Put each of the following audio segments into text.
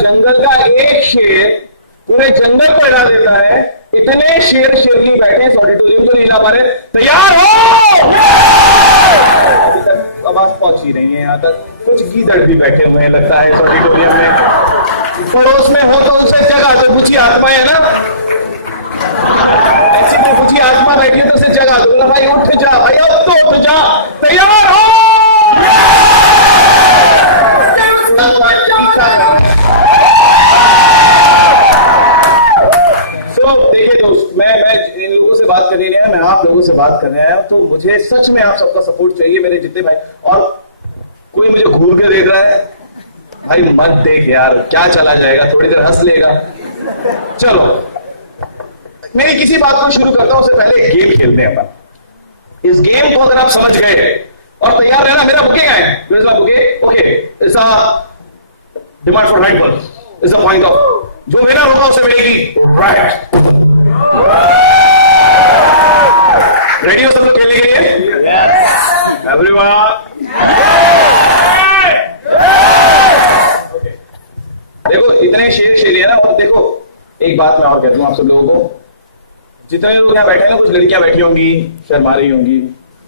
जंगल का एक शेर पूरे जंगल को हिला देता है। इतने शेर शेरनी बैठे इस ऑडिटोरियम को नहीं हिला पा रहे। तैयार हो? अभी तक आवाज पहुंच ही नहीं है यहां तक। कुछ गीदड़ भी बैठे हुए हैं लगता है इस ऑडिटोरियम में। पड़ोस में हो तो उनसे जगह तो पूछी आत्मा है ना, ऐसी में पूछी आत्मा बैठी है तो उसे जगह दो ना भाई, उठ जा भाई, अब तो उठ जा। तैयार हो? देखिए दोस्त, मैं इन लोगों से बात करने नहीं आया, मैं आप लोगों से बात करने आया हूं। तो मुझे सच में आप सबका सपोर्ट चाहिए, मेरे जितने भाई। और कोई मुझे घूर के देख रहा है, भाई मत देख यार, क्या चला जाएगा, थोड़ी देर हंस लेगा। चलो मेरी किसी बात को शुरू करता हूं, उससे पहले एक गेम खेलते हैं अपन। इस गेम को अगर आप समझ गए और तैयार रहना, मेरा बुके क्या है? Okay, it's a demand for right one, it's a point of, जो विनर होगा उसे मिलेगी राइट। रेडी हो सब लोग खेलने के लिए? एवरीवन देखो, इतने शेर शेर है ना। और देखो एक बात मैं और कहता हूं आप सब लोगों को, जितने लोग यहाँ बैठे हैं ना, कुछ लड़कियां बैठी होंगी, शर्मा रही होंगी,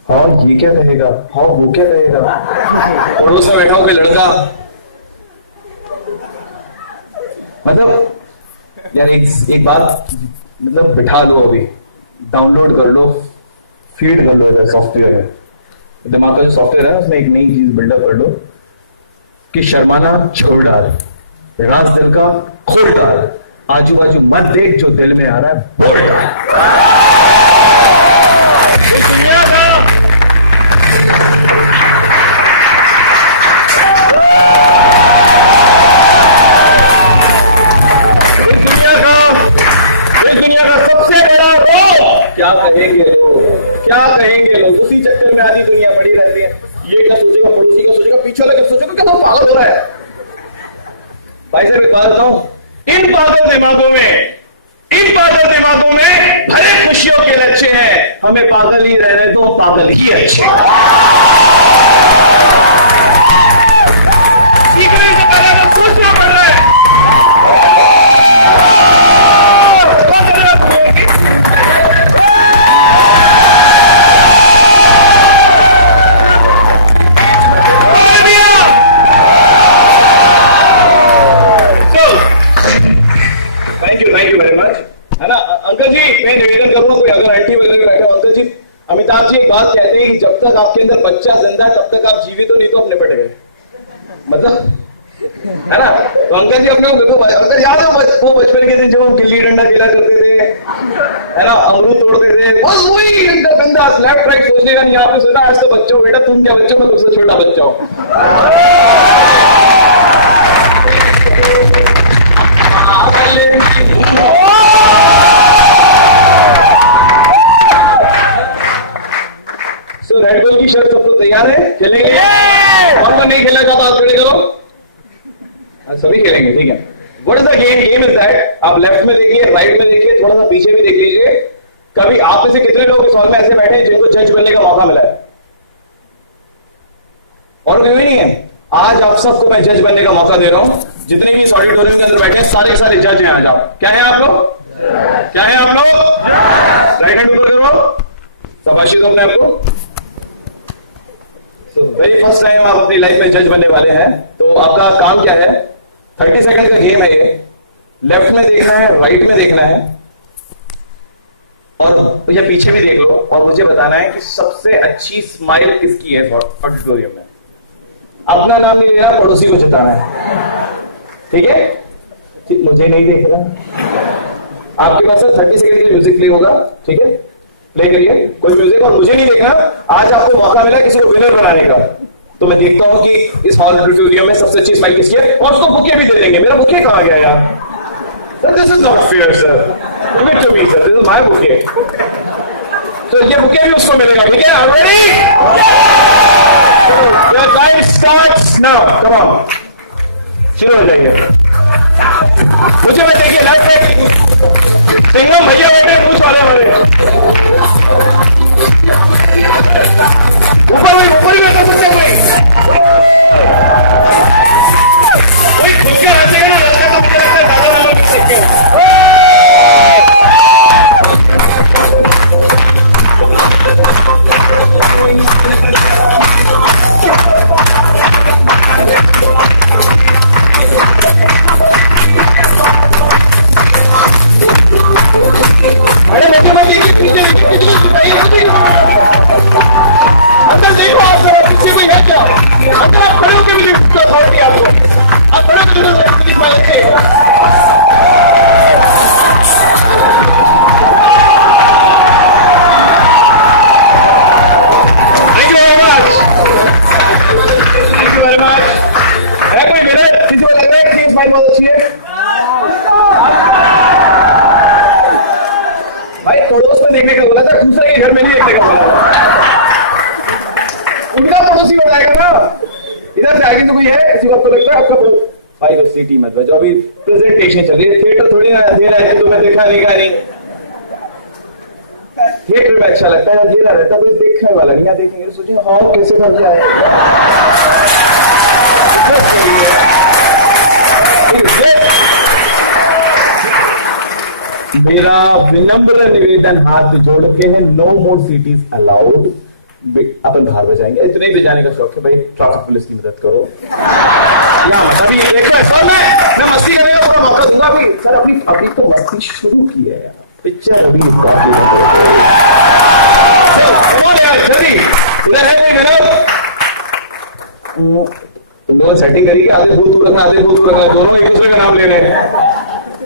और ये क्या कहेगा, हाँ वो क्या कहेगा, और उसमें बैठा हो कोई लड़का। मतलब यार एक बात, मतलब बिठा दो, अभी डाउनलोड कर लो, फीड कर लो, सॉफ्टवेयर है, दिमाग का जो सॉफ्टवेयर है उसमें एक नई चीज बिल्डअप कर लो कि शर्माना छोड़ डाल, राज दिल का खोल डाल, आजू बाजू मत देख, जो दिल में आ रहा है बोल डाल। क्या कहेंगे लोग, क्या कहेंगे लोग, उसी चक्कर में आधी दुनिया पड़ी रहती है। ये क्या सोचेगा, पड़ोसी का सोचेगा, पीछे लगे सोचेगा क्या पागल हो रहा है। भाई साहब एक बात बताऊं, इन पागल दिमागों में भरे खुशियों के लक्ष्य हैं। हमें पागल ही रह रहे तो पागल ही अच्छे। सीखने से पहले तो सोचना पड़ रहा है। थैंक यू वेरी मच, है ना अंकल जी। मैं निवेदन करूंगा, कोई अगर आंटी वगैरह बैठा हो, अंकल जी, अमिताभ जी एक बात कहते हैं कि जब तक आपके अंदर बच्चा जिंदा है तब तक आप जीवित हो, नहीं तो अपने पड़ गए, मतलब है ना। तो अंकल जी अपने देखो, अगर याद है वो बचपन के दिन जब हम गिल्ली डंडा खेला करते थे, है ना, अमरूद तोड़ते थे, बस वही बिंदास लेफ्ट राइट सोचेगा नहीं। आपने सोचा आज तो बच्चा हो बेटा, तुम क्या बच्चा, मैं तुमसे छोटा बच्चा हूं। रेड बॉल की शर्ट सब लोग तैयार है खेलने के लिए? कौन कौन नहीं खेलना चाहता, आप खड़े करो। सभी खेलेंगे, ठीक है। What is the game is that, आप लेफ्ट में देखिए, राइट में देखिए, थोड़ा सा पीछे भी देख लीजिए। कभी आप में से कितने लोग इस हॉल में ऐसे बैठे हैं जिनको जज बनने का मौका मिला है? और कोई भी नहीं है? आज आप सबको मैं जज बनने का मौका दे रहा हूं। जितने भी इस ऑडिटोरियम के अंदर बैठे हैं सारे सारे जज हैं। आ जाओ। क्या है आप लोग? क्या है आप लोग? राइट हैंड ऊपर करो, शाबाशी दो अपने आपको। वेरी फर्स्ट टाइम आप अपनी लाइफ में जज बनने वाले हैं, तो आपका काम क्या है? 30 सेकंड का गेम है ये। लेफ्ट में देखना है, राइट में देखना है, और ये पीछे भी देख लो, और मुझे बताना है कि सबसे अच्छी स्माइल किसकी है ऑडिटोरियम में। अपना नाम नहीं लेना, पड़ोसी को जिताना है, ठीक है? मुझे नहीं देखना। आपके पास 30 सेकंड के लिए म्यूजिक प्ले होगा, ठीक है? प्ले करिए कोई म्यूजिक, और मुझे नहीं देखना। आज आपको मौका मिला किसी को विनर बनाने का, तो मैं देखता हूं कि इस ऑडिटोरियम में सबसे अच्छी स्माइल किसकी है, और उसको बुके भी दे देंगे। मेरा बुके कहां गया यार? This is not fair sir, give it to me sir, this is my bouquet. तो ये बुके भी उसको मिलेगा, ठीक है? Ready? Your time starts now, come on, शुरू हो जाएंगे। मुझे मैं देखिए लेफ्ट साइड सिंगम भैया बैठे कुछ वाले हमारे ऊपर भी बैठा सकते कोई खुल के हंसेगा ना। लाइफ बहुत अच्छी है भाई, पड़ोस में देखने का बोला था, दूसरे के घर में नहीं देखने का बोला था। उनका पड़ोसी हो जाएगा ना, इधर से आगे तो कोई है किसी को आपको लगता है आपका पड़ोस भाई? बस सिटी मत बजाओ, अभी प्रेजेंटेशन चल रही है, थिएटर थोड़ी ना अंधेरा है तो मैं देखा नहीं। थिएटर में अच्छा लगता है, अंधेरा रहता है, कोई देखने वाला नहीं, देखेंगे तो सोचेंगे हाँ कैसे कर दिया है। मेरा विनम्र निवेदन हाथ जोड़ के है, नो मोर सिटीज अलाउड। अपन बाहर में जाएंगे, इतने भी जाने का शौक है भाई, ट्रैफिक पुलिस की मदद करो। अभी मैं मस्ती करने का पूरा मौका दूंगा अभी। सर अभी तो मस्ती शुरू की है यार, पिक्चर अभी दोनों सेटिंग करी कि आधे भूत रखना, आधे भूत रखना, दोनों एक दूसरे का नाम ले रहे हैं।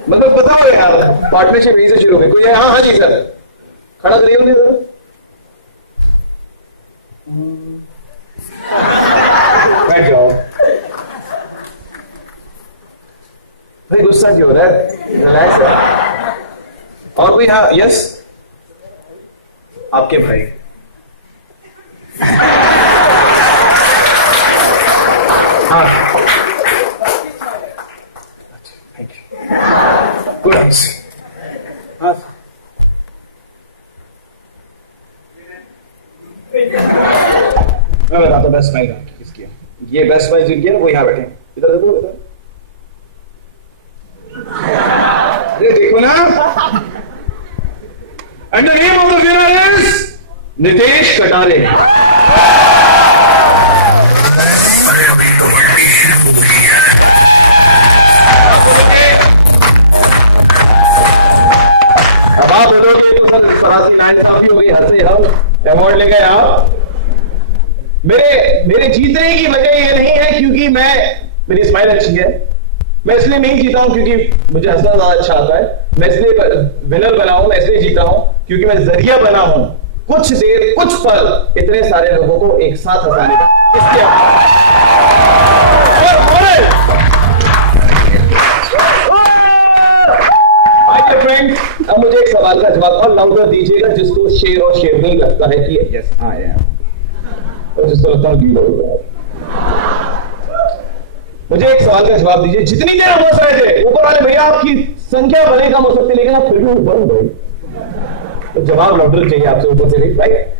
मतलब पता हो यार, पार्टनरशिप यही से शुरू हुई। कोई है? हाँ जी सर, खड़ा करिए मुझे सर। बैठ जाओ भाई, गुस्सा क्यों हो रहा है? रिलैक्स है। और कोई? हाँ यस, आपके भाई। हाँ थैंक यू, गुड। हाँ मैं बताता हूँ बेस्ट स्माइल किसकी है। ये बेस्ट स्माइल जिनकी है वो यहाँ बैठे। इधर देखो, इधर देखो ना। And the name of the winner is Nitesh Katare. अब आप बोलोगे तो सर सरासी नाइंसाफी हो गई, हद से हम अवार्ड ले गए आप। मेरे जीतने की वजह ये नहीं है क्योंकि मेरी स्माइल अच्छी है, मैं इसलिए नहीं जीता हूं क्योंकि मुझे हंसना ज्यादा अच्छा आता है, मैं इसलिए विनर बना हूं, मैं इसलिए जीता हूं क्योंकि मैं जरिया बना हूं कुछ देर कुछ पल इतने सारे लोगों को एक साथ हंसाने का। इसलिए आइए फ्रेंड्स, अब मुझे एक सवाल का जवाब और लाउडर दीजिएगा जिसको शेर और शेरनी लगता है कि यस आई एम, और जिसको लगता है गीला हो गया। मुझे एक सवाल का जवाब दीजिए, जितनी देर हम हंस रहे थे ऊपर वाले भैया आपकी संख्या भले कम हो सकती है लेकिन आप फिर भी ऊपर हो गए, तो जवाब लाउडर चाहिए आपसे ऊपर से, राइट?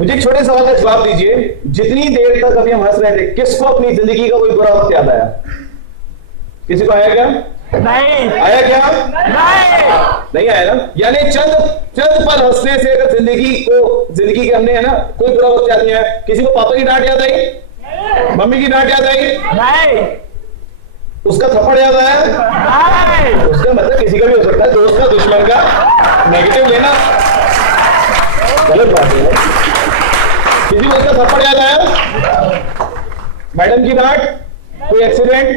मुझे एक छोटे सवाल का जवाब दीजिए, जितनी देर तक अभी हम हंस रहे थे किसको अपनी जिंदगी का कोई बुरा वक्त याद आया? किसी को आया क्या? नहीं आया क्या? नहीं आया ना। यानी चंद पल हंसने से अगर जिंदगी के हमने है ना कोई बुरा वक्त याद नहीं आया। किसी को पापा की डांट याद आई? मम्मी की डांट याद आई? नहीं। उसका थप्पड़ याद आया? नहीं। उसका मतलब किसी का भी हो सकता है, दोस्त का दुश्मन का नेगेटिव लेना गलत बात है। किसी को उसका थप्पड़ याद आया? मैडम की डांट? कोई एक्सीडेंट?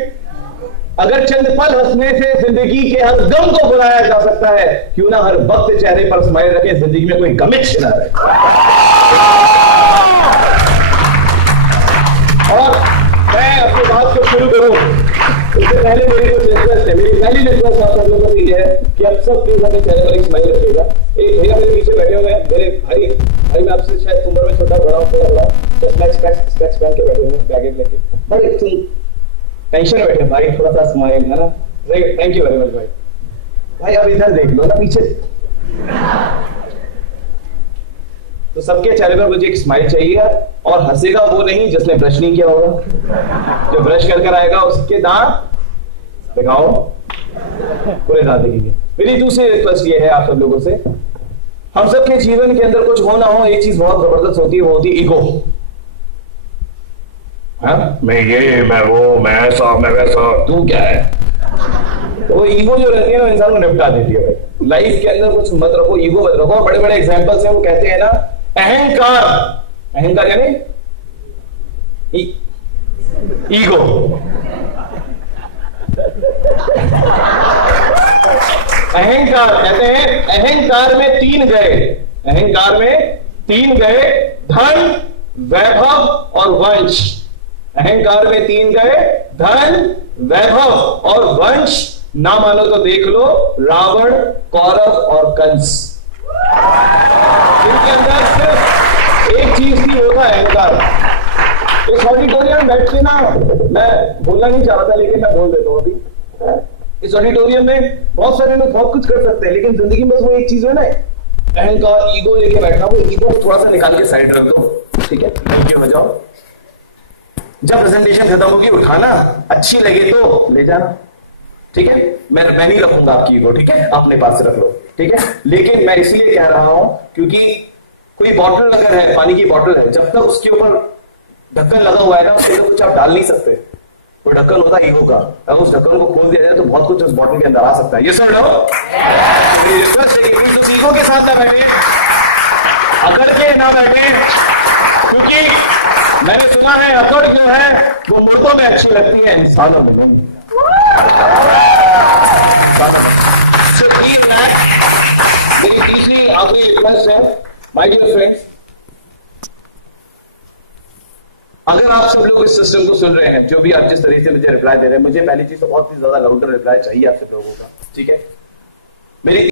अगर चंद पल हंसने से जिंदगी के हर गम को बुलाया जा सकता है, क्यों ना हर वक्त चेहरे पर स्माइल रखें, जिंदगी में कोई गमिच ना रहे। और मैं अपनी बात को शुरू करूं उससे पहले मेरी कुछ रिक्वेस्ट है। मेरी पहली रिक्वेस्ट आप लोगों को ये है कि आप सब प्लीज अपने चेहरे पर एक स्माइल रखिएगा। एक भैया मेरे पीछे बैठे हुए हैं, मेरे भाई मैं आपसे शायद उम्र में छोटा बड़ा हूँ, स्पेक्स पहन के बैठे हुए हैं, बैगेज लेके, बड़े टेंशन में बैठे भाई, थोड़ा सा स्माइल है ना। थैंक यू वेरी मच भाई। भाई अब इधर देख लो ना पीछे, तो सबके चेहरे पर मुझे एक स्माइल चाहिए, और हंसेगा वो नहीं जिसने ब्रश नहीं किया होगा। जो ब्रश कर आएगा उसके दांत दिखाओ, पूरे दांत दिखेंगे। मेरी दूसरी रिक्वेस्ट ये है आप सब लोगों से, हम सबके जीवन के अंदर कुछ हो ना हो एक चीज बहुत जबरदस्त होती है, वो होती है ईगो। मैं ये, मैं वो, मैं ऐसा, मैं वैसा, तू क्या है? तो वो ईगो जो रहती है ना इंसान को निपटा देती है भाई। लाइफ के अंदर कुछ मत रखो, ईगो मत रखो। बड़े बड़े एग्जांपल्स हैं, वो कहते हैं ना अहंकार यानी ईगो। अहंकार कहते हैं, अहंकार में तीन गए, धन, वैभव और वंश। अहंकार में 3 गए, धन, वैभव और वंश। ना मानो तो देख लो रावण, कौरव और कंस। इनके अंदर सिर्फ एक चीज थी, वो था अहंकार। इस ऑडिटोरियम बैठ के ना, मैं बोलना नहीं चाह रहा था लेकिन मैं बोल देता हूं अभी। इस ऑडिटोरियम में बहुत सारे लोग बहुत कुछ कर सकते हैं, लेकिन जिंदगी में वो एक चीज है ना, अहंकार, ईगो लेके बैठना। वो ईगो थोड़ा सा निकाल के साइड रख दो, ठीक है? थैंक यू, हो जाओ। जब प्रेजेंटेशन खत्म होगी उठाना, अच्छी लगे तो ले जाना, ठीक है? मैं नहीं रखूंगा आपकी ईगो, ठीक है? अपने पास रख लो, ठीक है? लेकिन मैं इसलिए कह रहा हूं क्योंकि कोई बॉटल अगर है, पानी की बॉटल है, जब तक उसके ऊपर ढक्कन लगा हुआ है ना, उसके अंदर कुछ आप डाल नहीं सकते। वो ढक्कन होता है ईगो का। अगर उस ढक्कन को खोल दिया जाए तो बहुत कुछ उस बॉटल के अंदर आ सकता है। ये सुन लो, ईगो के साथ ना बैठे, अकड़ के ना बैठे, क्योंकि मैंने सुना है अकड़ जो है वो मुर्दों में अच्छी लगती है, इंसानों में नहीं। मेरी तीसरी आखिरी रिक्वेस्ट है, माय डियर फ्रेंड्स, अगर आप सब लोग इस सिस्टम को सुन रहे हैं, जो भी आप जिस तरीके से मुझे रिप्लाई दे रहे हैं, मुझे पहली चीज तो बहुत ही ज्यादा लाउडर रिप्लाई चाहिए आप सब लोगों का, ठीक है? मेरी